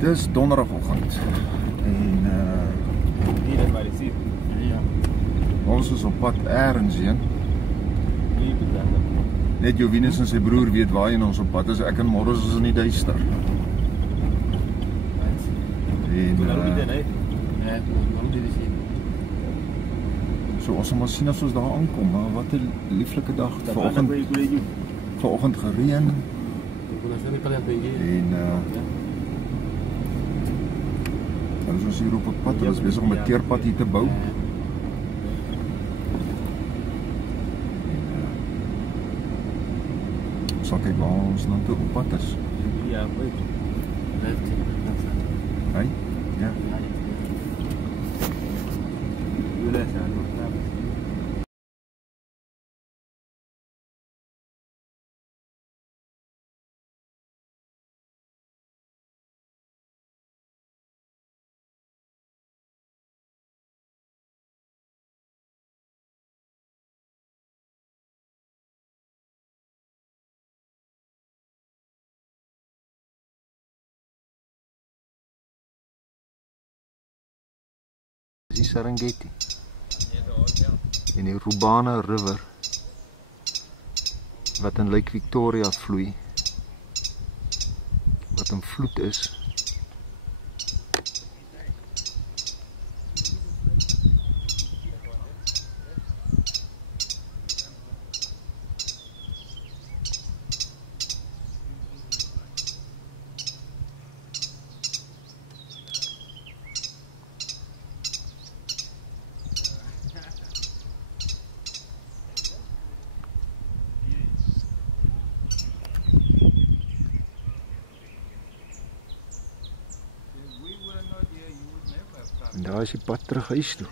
Dis donderdagoggend en Hier is waar jy sien. ons is op pad ergens heen. Hier bedankt. Net Jovinus en sy broer weet waarheen ons op pad is. Ek en Morris is in die duister. En so ons sal maar sien as ons daar aankom. Maar wat 'n lieflike dag. Vanoggend gereën. En ons is hier op het pad. Ons is besig om 'n teerpad hier te bou. Sal kyk waar ons nou toe op pad is. Ja, wait. Hey? Ja. Julle is aan. Dis die Serengeti. En die Rubana River wat in Lake Victoria vloei, wat 'n vloed is. En daar is die pad terug huis toe.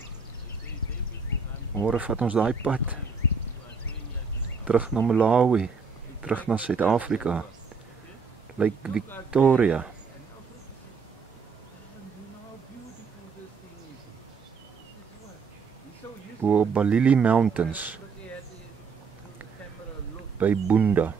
Môre vat ons daai pad terug na Malawi, terug na Suid-Afrika, Lake Victoria. Bo Balili Mountains by Bunda.